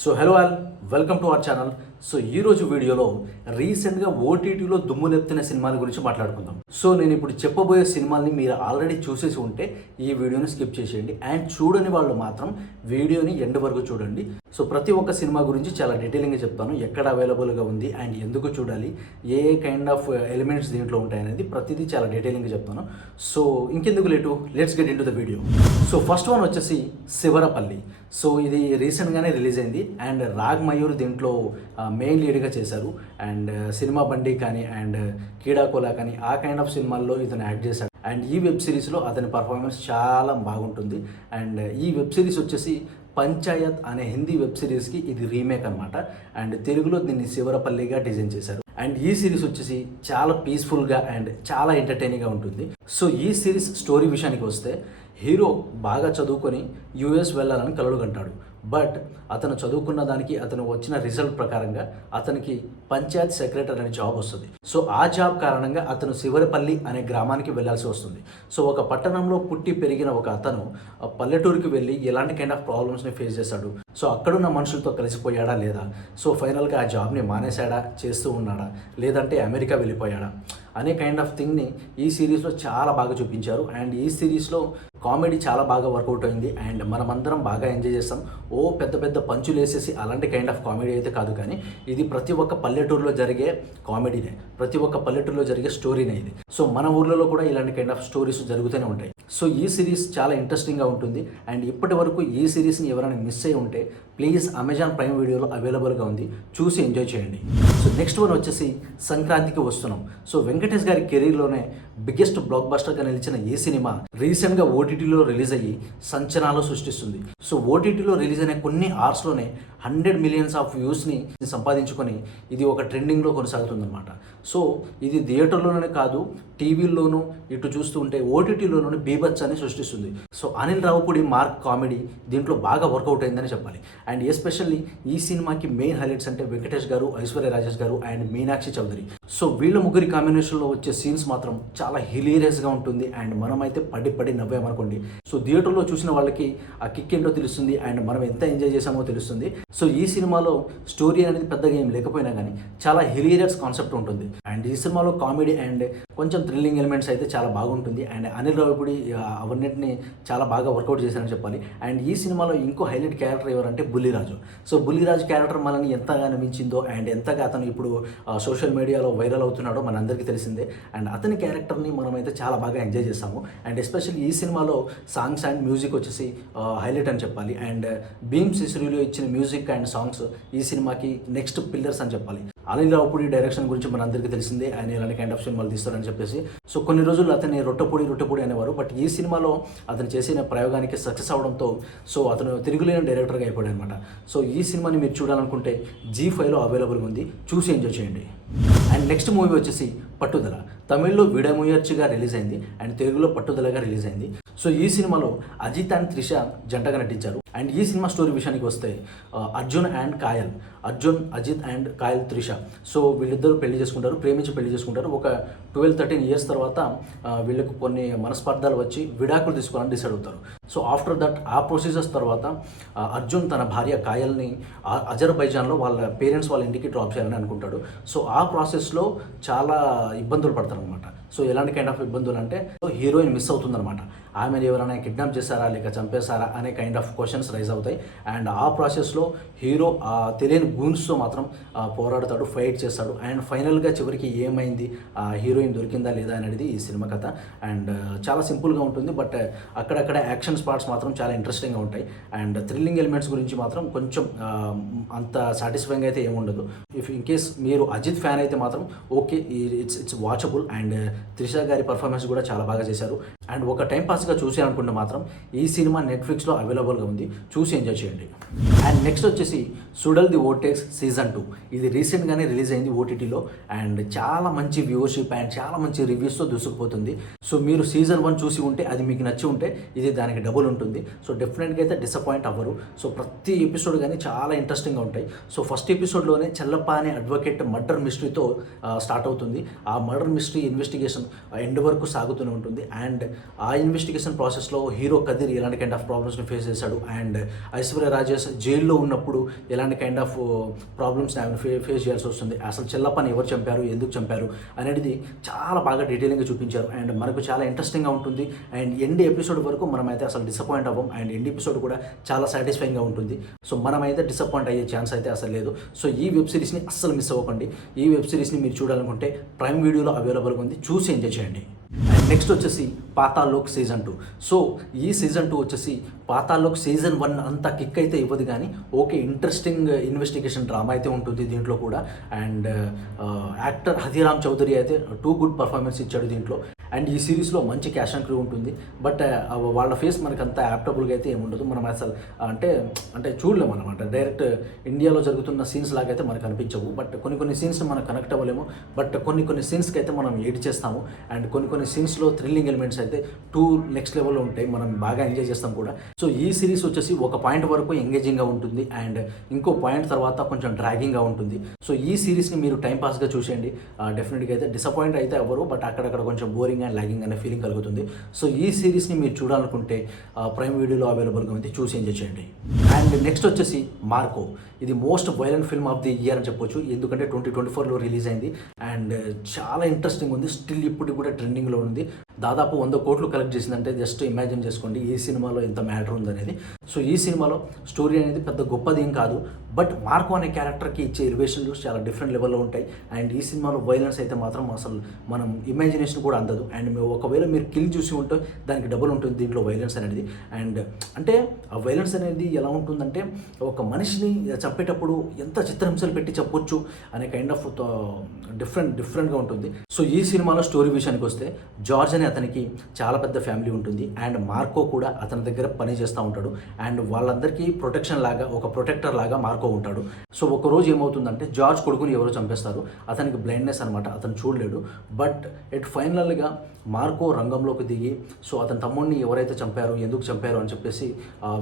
So hello all, welcome to our channel. So ఈరోజు వీడియోలో రీసెంట్గా ఓటీటీలో దుమ్ములెత్తిన సినిమాల గురించి మాట్లాడుకుందాం. సో నేను ఇప్పుడు చెప్పబోయే సినిమాల్ని మీరు ఆల్రెడీ చూసేసి ఉంటే ఈ వీడియోని స్కిప్ చేసేయండి. అండ్ చూడని వాళ్ళు మాత్రం వీడియోని ఎండ్ వరకు చూడండి. సో ప్రతి ఒక్క సినిమా గురించి చాలా డీటెయిలింగ్గా చెప్తాను. ఎక్కడ అవైలబుల్గా ఉంది అండ్ ఎందుకు చూడాలి, ఏ కైండ్ ఆఫ్ ఎలిమెంట్స్ దీంట్లో ఉంటాయి అనేది ప్రతిదీ చాలా డీటెయిలింగ్గా చెప్తాను. సో ఇంకెందుకు late, let's get in to the video. So first one వచ్చేసి శివరపల్లి. సో ఇది రీసెంట్గానే రిలీజ్ అయింది అండ్ రాగ్ మయూర్ దీంట్లో మెయిన్ లీడ్గా చేశారు. అండ్ సినిమా బండి కానీ అండ్ కీడాకోలా కానీ ఆ కైండ్ ఆఫ్ సినిమాల్లో ఇతను యాక్ట్ చేశాడు. అండ్ ఈ వెబ్ సిరీస్లో అతని పర్ఫార్మెన్స్ చాలా బాగుంటుంది. అండ్ ఈ వెబ్ సిరీస్ వచ్చేసి పంచాయత్ అనే హిందీ వెబ్ సిరీస్కి ఇది రీమేక్ అనమాట. అండ్ తెలుగులో దీన్ని శివరపల్లిగా డిజైన్ చేశారు. అండ్ ఈ సిరీస్ వచ్చేసి చాలా పీస్ఫుల్గా అండ్ చాలా ఎంటర్టైనింగ్గా ఉంటుంది. సో ఈ సిరీస్ స్టోరీ విషయానికి వస్తే, హీరో బాగా చదువుకొని యుఎస్ వెళ్ళాలని కలలు కంటాడు. బట్ అతను చదువుకున్న దానికి అతను వచ్చిన రిజల్ట్ ప్రకారంగా అతనికి పంచాయత్ సెక్రటరీ అనే జాబ్ వస్తుంది. సో ఆ జాబ్ కారణంగా అతను శివరపల్లి అనే గ్రామానికి వెళ్ళాల్సి వస్తుంది. సో ఒక పట్టణంలో పుట్టి పెరిగిన ఒక అతను పల్లెటూరుకి వెళ్ళి ఎలాంటి కైండ్ ఆఫ్ ప్రాబ్లమ్స్ని ఫేస్ చేశాడు, సో అక్కడున్న మనుషులతో కలిసిపోయాడా లేదా, సో ఫైనల్గా ఆ జాబ్ని మానేశాడా, చేస్తూ ఉన్నాడా, లేదంటే అమెరికా వెళ్ళిపోయాడా అనే కైండ్ ఆఫ్ థింగ్ని ఈ సిరీస్లో చాలా బాగా చూపించారు. అండ్ ఈ సిరీస్లో కామెడీ చాలా బాగా వర్కౌట్ అయింది అండ్ మనమందరం బాగా ఎంజాయ్ చేస్తాం. ఓ పెద్ద పెద్ద పంచులు వేసేసి అలాంటి కైండ్ ఆఫ్ కామెడీ అయితే కాదు, కానీ ఇది ప్రతి ఒక్క పల్లెటూరులో జరిగే కామెడీనే, ప్రతి ఒక్క పల్లెటూరులో జరిగే స్టోరీనే ఇది. సో మన ఊర్లలో కూడా ఇలాంటి కైండ్ ఆఫ్ స్టోరీస్ జరుగుతూనే ఉంటాయి. సో ఈ సిరీస్ చాలా ఇంట్రెస్టింగ్గా ఉంటుంది. అండ్ ఇప్పటి వరకు ఈ సిరీస్ని ఎవరైనా మిస్ అయ్యి ఉంటే ప్లీజ్ అమెజాన్ ప్రైమ్ వీడియోలో అవైలబుల్గా ఉంది, చూసి ఎంజాయ్ చేయండి. సో నెక్స్ట్ వన్ వచ్చేసి సంక్రాంతికి వస్తున్నాం. సో వెంకటేష్ గారి కెరీర్లోనే బిగ్గెస్ట్ బ్లాక్ బస్టర్గా నిలిచిన ఈ సినిమా రీసెంట్గా ఓటీటీలో రిలీజ్ అయ్యి సంచలనాలు సృష్టిస్తుంది. సో ఓటీటీలో రిలీజ్ అయిన కొన్ని అవర్స్లోనే 100 మిలియన్స్ ఆఫ్ వ్యూస్ని సంపాదించుకొని ఇది ఒక ట్రెండింగ్లో కొనసాగుతుందన్నమాట. సో ఇది థియేటర్లోనే కాదు, టీవీల్లోనూ ఇటు చూస్తూ ఉంటే ఓటీటీలోనూ బీభత్సాన్ని సృష్టిస్తుంది. So Anil Ravipudi mark comedy దీంట్లో బాగా వర్కౌట్ అయిందని చెప్పాలి. అండ్ ఎస్పెషల్లీ ఈ సినిమాకి మెయిన్ హైలైట్స్ అంటే వెంకటేష్ గారు, ఐశ్వర్య రాజేష్ గారు అండ్ మీనాక్షి చౌదరి. సో వీళ్ళ ముగ్గురి కాంబినేషన్లో వచ్చే సీన్స్ మాత్రం చాలా హిలీరియస్గా ఉంటుంది. అండ్ మనమైతే పడి నవ్వామనుకోండి. సో థియేటర్లో చూసిన వాళ్ళకి ఆ కిక్ ఏంటో తెలుస్తుంది అండ్ మనం ఎంత ఎంజాయ్ చేసామో తెలుస్తుంది. సో ఈ సినిమాలో స్టోరీ అనేది పెద్దగా ఏం లేకపోయినా కానీ చాలా హిలీరియస్ కాన్సెప్ట్ ఉంటుంది. అండ్ ఈ సినిమాలో కామెడీ అండ్ కొంచెం థ్రిల్లింగ్ ఎలిమెంట్స్ అయితే చాలా బాగుంటుంది. అండ్ అనిల్ రావిపూడి అవన్నిటిని చాలా బాగా వర్కౌట్ చేశారని చెప్పాలి. అండ్ ఈ సినిమాలో ఇంకో హైలైట్ క్యారెక్టర్ ఎవరంటే బుల్లిరాజు. సో బుల్లిరాజు క్యారెక్టర్ మనల్ని ఎంతగా నమ్మించిందో అండ్ ఎంతగా అతను ఇప్పుడు సోషల్ మీడియాలో వైరల్ అవుతున్నాడో మనందరికీ తెలిసిందే. అండ్ అతని క్యారెక్టర్ని మనమైతే చాలా బాగా ఎంజాయ్ చేస్తాము. అండ్ ఎస్పెషల్లీ ఈ సినిమాలో సాంగ్స్ అండ్ మ్యూజిక్ వచ్చేసి హైలైట్ అని చెప్పాలి. అండ్ భీమ్ సిసిరిలో ఇచ్చిన మ్యూజిక్ అండ్ సాంగ్స్ ఈ సినిమాకి నెక్స్ట్ పిల్లర్స్ అని చెప్పాలి. అనిల్ రావుపూడి డైరెక్షన్ గురించి మనందరికీ తెలిసిందే, ఆయన ఇలాంటి కైండ్ ఆఫ్ సినిమాలు తీస్తారని చెప్పేసి. సో కొన్ని రోజులు అతన్ని రొట్టెపూడి అనేవారు. బట్ ఈ సినిమాలో అతను చేసిన ప్రయోగానికి సక్సెస్ అవడంతో సో అతను తిరుగులేని డైరెక్టర్గా అయిపోయాడు అనమాట. సో ఈ సినిమాని మీరు చూడాలనుకుంటే G5లో అవైలబుల్గా ఉంది, చూసి ఎంజాయ్ చేయండి. అండ్ నెక్స్ట్ మూవీ వచ్చేసి పట్టుదల. తమిళ్లో విడముయర్చిగా రిలీజ్ అయింది అండ్ తెలుగులో పట్టుదలగా రిలీజ్ అయింది. సో ఈ సినిమాలో అజిత్ అండ్ త్రిష జంటగా నటించారు. అండ్ ఈ సినిమా స్టోరీ విషయానికి వస్తే Arjun, Ajit and Kayal, Trisha. So వీళ్ళిద్దరూ పెళ్లి చేసుకుంటారు, ప్రేమించి పెళ్లి చేసుకుంటారు. ఒక 12-13 ఇయర్స్ తర్వాత వీళ్ళకు కొన్ని మనస్పర్ధాలు వచ్చి విడాకులు తీసుకోవాలని డిసైడ్ అవుతారు. సో ఆఫ్టర్ దట్ ఆ ప్రొసీజర్స్ తర్వాత అర్జున్ తన భార్య కాయల్ని అజర్బైజాన్లో వాళ్ళ పేరెంట్స్ వాళ్ళ ఇంటికి డ్రాప్ చేయాలని అనుకుంటాడు. సో ఆ ప్రాసెస్లో చాలా ఇబ్బందులు పడతారు అనమాట. సో ఎలాంటి కైండ్ ఆఫ్ ఇబ్బందులు అంటే హీరోయిన్ మిస్ అవుతుందన్నమాట. ఆమెను ఎవరైనా కిడ్నాప్ చేశారా లేక చంపేశారా అనే కైండ్ ఆఫ్ క్వశ్చన్స్ రైజ్ అవుతాయి. అండ్ ఆ ప్రాసెస్లో హీరో తెలియని గూన్స్తో మాత్రం పోరాడతాడు, ఫైట్ చేస్తాడు. అండ్ ఫైనల్గా చివరికి ఏమైంది, హీరోయిన్ దొరికిందా లేదా అనేది ఈ సినిమా కథ. అండ్ చాలా సింపుల్గా ఉంటుంది, బట్ అక్కడక్కడ యాక్షన్ స్పాట్స్ మాత్రం చాలా ఇంట్రెస్టింగ్గా ఉంటాయి. అండ్ థ్రిల్లింగ్ ఎలిమెంట్స్ గురించి మాత్రం కొంచెం అంత సాటిస్ఫైయింగ్ అయితే ఏముండదు. ఇఫ్ ఇన్ కేస్ మీరు అజిత్ ఫ్యాన్ అయితే మాత్రం okay, it's watchable. And Trisha గారి పర్ఫార్మెన్స్ కూడా చాలా బాగా చేశారు. అండ్ ఒక టైం పాస్గా చూసేయాలనుకుంటే మాత్రం ఈ సినిమా నెట్ఫ్లిక్స్లో అవైలబుల్గా ఉంది, చూసి ఎంజాయ్ చేయండి. అండ్ నెక్స్ట్ వచ్చేసి సుడల్ ది ఓటెక్స్ సీజన్ 2. ఇది రీసెంట్గానే రిలీజ్ అయింది ఓటీటీలో. అండ్ చాలా మంచి వ్యూవర్షిప్ అండ్ చాలా మంచి రివ్యూస్తో దూసుకుపోతుంది. సో మీరు సీజన్ 1 చూసి ఉంటే, అది మీకు నచ్చి ఉంటే ఇది దానికి డబుల్ ఉంటుంది. సో డెఫినెట్గా అయితే డిసప్పాయింట్ అవ్వరు. సో ప్రతి ఎపిసోడ్ కానీ చాలా ఇంట్రెస్టింగ్గా ఉంటాయి. సో ఫస్ట్ ఎపిసోడ్లోనే చెల్లప్ప అనే అడ్వకేట్ మర్డర్ మిస్టరీతో స్టార్ట్ అవుతుంది. ఆ మర్డర్ మిస్టరీ ఇన్వెస్టిగేషన్ ఎండ్ వరకు సాగుతూనే ఉంటుంది. అండ్ ఆ ఇన్వెస్టిగేషన్ ప్రాసెస్లో హీరో కదిర్ ఎలాంటి కైండ్ ఆఫ్ ప్రాబ్లమ్స్ని ఫేస్ చేశాడు, అండ్ ఐశ్వర్య రాజేష్ జైల్లో ఉన్నప్పుడు ఎలాంటి కైండ్ ఆఫ్ ప్రాబ్లమ్స్ని ఆమె ఫేస్ చేయాల్సి వస్తుంది, అసలు చెల్లప్పని ఎవరు చంపారు, ఎందుకు చంపారు అనేది చాలా బాగా డీటెయిలింగ్గా చూపించారు. అండ్ మనకు చాలా ఇంట్రెస్టింగ్గా ఉంటుంది. అండ్ ఎండ్ ఎపిసోడ్ వరకు మనమైతే అసలు డిసప్పాయింట్ అవ్వం. అండ్ ఎండ్ ఎపిసోడ్ కూడా చాలా సాటిస్ఫైయింగ్గా ఉంటుంది. సో మనమైతే డిసప్పాయింట్ అయ్యే ఛాన్స్ అయితే అసలు లేదు. సో ఈ వెబ్ సిరీస్ని అస్సలు మిస్ అవ్వకండి. ఈ వెబ్ సిరీస్ని మీరు చూడాలనుకుంటే ప్రైమ్ వీడియోలో అవైలబుల్గా ఉంది, చూసి ఎంజాయ్ చేయండి. అండ్ నెక్స్ట్ వచ్చేసి పాతాళలోక్ సీజన్ 2. సో ఈ సీజన్ 2 వచ్చేసి పాతాళలోక్ సీజన్ 1 అంత కిక్ అయితే ఇవ్వదు, కానీ ఓకే ఇంట్రెస్టింగ్ ఇన్వెస్టిగేషన్ డ్రామా అయితే ఉంటుంది దీంట్లో కూడా. అండ్ యాక్టర్ హథీరామ్ చౌదరి అయితే 2 గుడ్ పర్ఫార్మెన్స్ ఇచ్చాడు దీంట్లో. అండ్ ఈ సిరీస్లో మంచి క్యాష్ అండ్ క్రూ ఉంటుంది, బట్ వాళ్ళ ఫేస్ మనకు అంత యాప్టబుల్గా అయితే ఏముండదు. మనం అసలు అంటే చూడలేము అనమాట. డైరెక్ట్ ఇండియాలో జరుగుతున్న సీన్స్ లాగా అయితే మనకు అనిపించవు. బట్ కొన్ని సీన్స్ని మనం కనెక్ట్ అవ్వలేము, బట్ కొన్ని సీన్స్కి అయితే మనం ఎడ్ చేస్తాము. అండ్ కొన్ని సీన్స్లో థ్రిల్లింగ్ ఎలిమెంట్స్ అయితే నెక్స్ట్ లెవెల్లో ఉంటాయి, మనం బాగా ఎంజాయ్ చేస్తాం కూడా. సో ఈ సిరీస్ వచ్చేసి ఒక పాయింట్ వరకు ఎంగేజింగ్గా ఉంటుంది, అండ్ ఇంకో పాయింట్ తర్వాత కొంచెం డ్రాగింగ్గా ఉంటుంది. సో ఈ సిరీస్ని మీరు టైంపాస్గా చూసేయండి, డెఫినెట్గా అయితే డిసప్పాయింట్ అయితే అవ్వరు, బట్ అక్కడక్కడ కొంచెం బోరింగ్ అండ్ లాగింగ్ అనే ఫీలింగ్ కలుగుతుంది. సో ఈ సిరీస్ని మీరు చూడాలనుకుంటే ప్రైమ్ వీడియోలో అవైలబుల్గా ఉంది, చూసి ఎంజాయ్ చేయండి. అండ్ నెక్స్ట్ వచ్చేసి మార్కో. ఇది most violent film of the year అని చెప్పొచ్చు, ఎందుకంటే 2024లో రిలీజ్ అయింది. అండ్ చాలా ఇంట్రెస్టింగ్ ఉంది, స్టిల్ ఇప్పుడు కూడా ట్రెండింగ్లో ఉంది. దాదాపు 100 కోట్లు కలెక్ట్ చేసిందంటే జస్ట్ ఇమాజిన్ చేసుకోండి ఈ సినిమాలో ఎంత మ్యాటర్ ఉందనేది. సో ఈ సినిమాలో స్టోరీ అనేది పెద్ద గొప్పది ఏం కాదు, బట్ మార్కో అనే క్యారెక్టర్కి ఇచ్చే రిలేషన్లు చాలా డిఫరెంట్ లెవెల్లో ఉంటాయి. అండ్ ఈ సినిమాలో వైలెన్స్ అయితే మాత్రం అసలు మనం ఇమాజినేషన్ కూడా అందదు. అండ్ ఒకవేళ మీరు కిల్ చూసి ఉంటే దానికి డబుల్ ఉంటుంది దీంట్లో వైలెన్స్ అనేది. అండ్ అంటే ఆ వైలెన్స్ అనేది ఎలా ఉంటుందంటే ఒక మనిషిని చంపేటప్పుడు ఎంత చిత్రహింసలు పెట్టి చెప్పొచ్చు అనే కైండ్ ఆఫ్ డిఫరెంట్గా ఉంటుంది. సో ఈ సినిమాలో స్టోరీ విషయానికి వస్తే జార్జ్ అనే అతనికి చాలా పెద్ద ఫ్యామిలీ ఉంటుంది, అండ్ మార్కో కూడా అతని దగ్గర పని చేస్తూ ఉంటాడు. అండ్ వాళ్ళందరికీ ప్రొటెక్షన్ లాగా, ఒక ప్రొటెక్టర్ లాగా మార్కో ఉంటాడు. సో ఒకరోజు ఏమవుతుందంటే జార్జ్ కొడుకుని ఎవరో చంపేస్తారు, అతనికి బ్లైండ్నెస్ అనమాట, అతను చూడలేడు. బట్ ఫైనల్గా మార్కో రంగంలోకి దిగి సో అతని తమ్ముడిని ఎవరైతే చంపారో, ఎందుకు చంపారు అని చెప్పేసి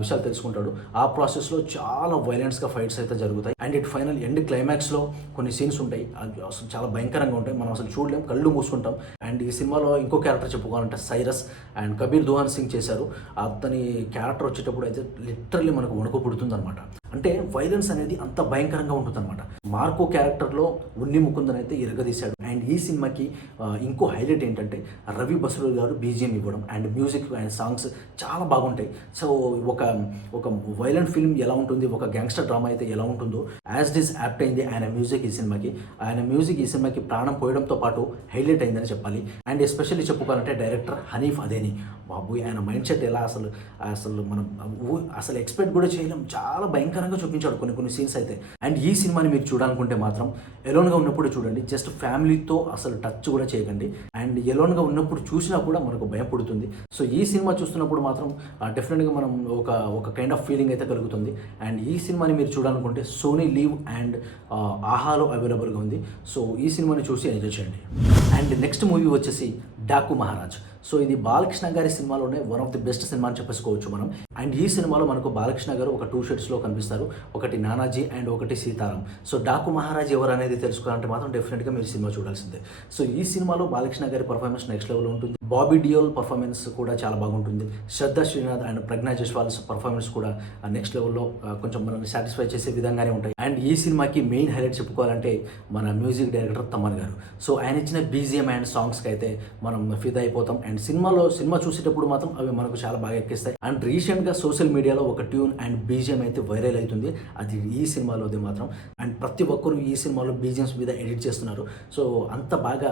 విషయాలు తెలుసుకుంటాడు. ఆ ప్రాసెస్లో చాలా వైలెన్స్గా ఫైట్స్ అయితే జరుగుతాయి. అండ్ ఫైనల్ ఎండ్ క్లైమాక్స్లో కొన్ని సీన్స్ ఉంటాయి, అసలు చాలా భయంకరంగా ఉంటాయి, మనం అసలు చూడలేం, కళ్ళు మూసుకుంటాం. అండ్ ఈ సినిమాలో ఇంకో క్యారెక్టర్ చెప్పుకోవాలంటే సైరస్ అండ్ కబీర్ దుహాన్ సింగ్ చేశారు. అతని క్యారెక్టర్ వచ్చేటప్పుడు అయితే లిటరల్లీ మనకు వణుకు పుడుతుంది అనమాట. అంటే వైలెన్స్ అనేది అంత భయంకరంగా ఉంటుంది అనమాట. మార్కో క్యారెక్టర్లో ఉన్ని ముకుందన్ అయితే ఇరగదీశాడు. అండ్ ఈ సినిమాకి ఇంకో హైలైట్ ఏంటంటే రవి బసూరి గారు బీజిఎం ఇవ్వడం, అండ్ మ్యూజిక్ అండ్ సాంగ్స్ చాలా బాగుంటాయి. సో ఒక వైలెంట్ ఫిల్మ్ ఎలా ఉంటుంది, ఒక గ్యాంగ్స్టర్ డ్రామా అయితే ఎలా ఉంటుందో యాజ్ ఇట్ ఈస్ యాప్ట్ అయింది ఆయన మ్యూజిక్ ఈ సినిమాకి. ఆయన మ్యూజిక్ ఈ సినిమాకి ప్రాణం పోయడంతో పాటు హైలైట్ అయిందని చెప్పాలి. అండ్ ఎస్పెషల్లీ చెప్పుకోవాలంటే డైరెక్టర్ హనీఫ్ అదేని, బాబు ఆయన మైండ్ సెట్ ఎలా అసలు మనం అసలు ఎక్స్పెక్ట్ కూడా చేయలేం, చాలా భయంకరంగా చూపించాడు కొన్ని సీన్స్ అయితే. అండ్ ఈ సినిమాని మీరు చూడాలనుకుంటే మాత్రం ఎలోన్గా ఉన్నప్పుడు చూడండి, జస్ట్ ఫ్యామిలీతో అసలు టచ్ కూడా చేయకండి. అండ్ ఎలోన్గా ఉన్నప్పుడు చూసినా కూడా మనకు భయం పుడుతుంది. సో ఈ సినిమా చూస్తున్నప్పుడు మాత్రం డెఫినెట్గా మనం ఒక కైండ్ ఆఫ్ ఫీలింగ్ అయితే కలుగుతుంది. అండ్ ఈ సినిమాని మీరు చూడాలనుకుంటే సోనీ లీవ్ అండ్ ఆహాలో అవైలబుల్గా ఉంది. సో ఈ సినిమాని చూసి ఎంజాయ్ చేయండి. అండ్ నెక్స్ట్ మూవీ వచ్చేసి డాకు మహారాజ్. సో ఇది బాలకృష్ణ గారి సినిమాలోనే one of the best cinema అని చెప్పేసుకోవచ్చు మనం. అండ్ ఈ సినిమాలో మనకు బాలకృష్ణ గారు ఒక 2 షేడ్స్లో కనిపిస్తారు, ఒకటి నానాజీ అండ్ ఒకటి సీతారాం. సో డాకు మహారాజ్ ఎవరు అనేది తెలుసుకోవాలంటే మాత్రం డెఫినెట్గా మీరు సినిమా చూడాల్సిందే. సో ఈ సినిమాలో బాలకృష్ణ గారి పర్ఫార్మెన్స్ నెక్స్ట్ లెవెల్లో ఉంటుంది. బాబీ డియోల్ పర్ఫార్మెన్స్ కూడా చాలా బాగుంటుంది. శ్రద్ధా శ్రీనాథ్ అండ్ ప్రజ్ఞా జైస్వాల్ పర్ఫార్మెన్స్ కూడా నెక్స్ట్ లెవెల్లో కొంచెం మనల్ని సాటిస్ఫై చేసే విధంగానే ఉంటాయి. అండ్ ఈ సినిమాకి మెయిన్ హైలైట్ చెప్పుకోవాలంటే మన మ్యూజిక్ డైరెక్టర్ తమన్ గారు. సో ఆయన ఇచ్చిన బీజిఎం అండ్ సాంగ్స్కి అయితే మనం ఫిదా అయిపోతాం. అండ్ సినిమా చూసేటప్పుడు మాత్రం అవి మనకు చాలా బాగా ఎక్కిస్తాయి. అండ్ రీసెంట్గా సోషల్ మీడియాలో ఒక ట్యూన్ అండ్ బీజిఎం అయితే వైరల్ అవుతుంది, అది ఈ సినిమాలోది మాత్రం. అండ్ ప్రతి ఒక్కరు ఈ సినిమాలో బీజిఎంస్ మీద ఎడిట్ చేస్తున్నారు. సో అంత బాగా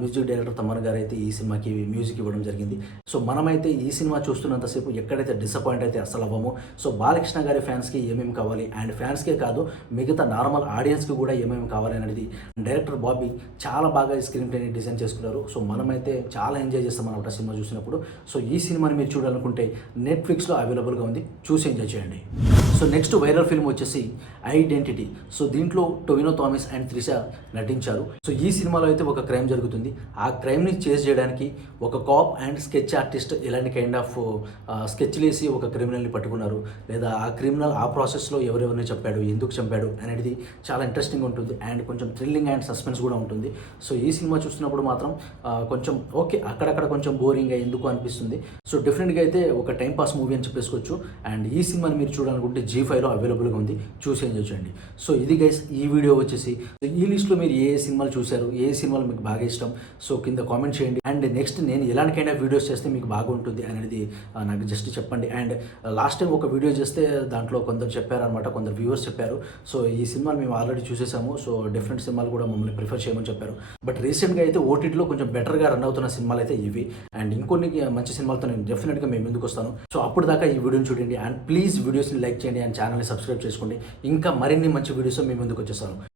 మ్యూజిక్ డైరెక్టర్ తమన్ గారు అయితే ఈ సినిమాకి మ్యూజిక్ ఇవ్వడం జరిగింది. సో మనమైతే ఈ సినిమా చూస్తున్నంతసేపు ఎక్కడైతే డిసప్పాయింట్ అయితే అసలు అవ్వము. సో బాలకృష్ణ గారి ఫ్యాన్స్కి ఏమేమి కావాలి, అండ్ ఫ్యాన్స్కే కాదు మిగతా నార్మల్ ఆడియన్స్కి కూడా ఏమేమి కావాలి అనేది డైరెక్టర్ బాబీ చాలా బాగా స్క్రీన్ ప్లేని డిజైన్ చేసుకున్నారు. సో మనమైతే చాలా ఎంజాయ్ చేస్తాం అనమాట సినిమా చూసినప్పుడు. సో ఈ సినిమాని మీరు చూడాలనుకుంటే నెట్ఫ్లిక్స్లో అవైలబుల్గా ఉంది, చూసి ఎంజాయ్ చేయండి. సో నెక్స్ట్ వైరల్ ఫిల్మ్ వచ్చేసి ఐడెంటిటీ. సో దీంట్లో టొవినో థామస్ అండ్ త్రిష నటించారు. సో ఈ సినిమాలో అయితే ఒక క్రైమ్ జరుగుతుంది. ఆ క్రైమ్ని చేజ్ చేయడానికి ఒక కాప్ అండ్ స్కెచ్ ఆర్టిస్ట్ ఇలాంటి కైండ్ ఆఫ్ స్కెచ్లు వేసి ఒక క్రిమినల్ని పట్టుకున్నారు, లేదా ఆ క్రిమినల్ ఆ ప్రాసెస్లో ఎవరెవరిని చంపాడు, ఎందుకు చంపాడు అనేది చాలా ఇంట్రెస్టింగ్ ఉంటుంది. అండ్ కొంచెం థ్రిల్లింగ్ అండ్ సస్పెన్స్ కూడా ఉంటుంది. సో ఈ సినిమా చూస్తున్నప్పుడు మాత్రం కొంచెం ఓకే అక్కడక్కడ కొంచెం కొంచెం బోరింగ్గా ఎందుకు అనిపిస్తుంది. సో డెఫినెట్గా అయితే ఒక టైం పాస్ మూవీ అని చెప్పేసుకోవచ్చు. అండ్ ఈ సినిమాని మీరు చూడాలనుకుంటే G5లో అవైలబుల్గా ఉంది, చూసి ఎంజాయ్ చేయండి. సో ఇది గైస్ ఈ వీడియో వచ్చేసి. ఈ లిస్ట్లో మీరు ఏ సినిమాలు చూశారు, ఏ సినిమాలు మీకు బాగా ఇష్టం, సో కింద కామెంట్ చేయండి. అండ్ నెక్స్ట్ నేను ఎలాంటికైనా వీడియోస్ చేస్తే మీకు బాగుంటుంది అనేది నాకు జస్ట్ చెప్పండి. అండ్ లాస్ట్ టైం ఒక వీడియో చేస్తే దాంట్లో కొందరు చెప్పారనమాట, కొందరు వ్యూవర్స్ చెప్పారు, సో ఈ సినిమాలు మేము ఆల్రెడీ చూసేసాము, సో డిఫరెంట్ సినిమాలు కూడా మమ్మల్ని ప్రిఫర్ చేయమని చెప్పారు. బట్ రీసెంట్గా అయితే ఓటీటీలో కొంచెం బెటర్గా రన్ అవుతున్న సినిమాలు అయితే ఇవి. అండ్ ఇంకొన్ని మంచి సినిమాలతో నేను డెఫినెట్గా మేము ముందుకు వస్తాను. సో అప్పుడు దాకా ఈ వీడియోని చూడండి. అండ్ ప్లీజ్ వీడియోస్ని లైక్ చేయండి అండ్ ఛానల్ని సబ్స్క్రైబ్ చేసుకోండి. ఇంకా మరిన్ని మంచి వీడియోస్ మేము ముందుకు వచ్చేస్తాను.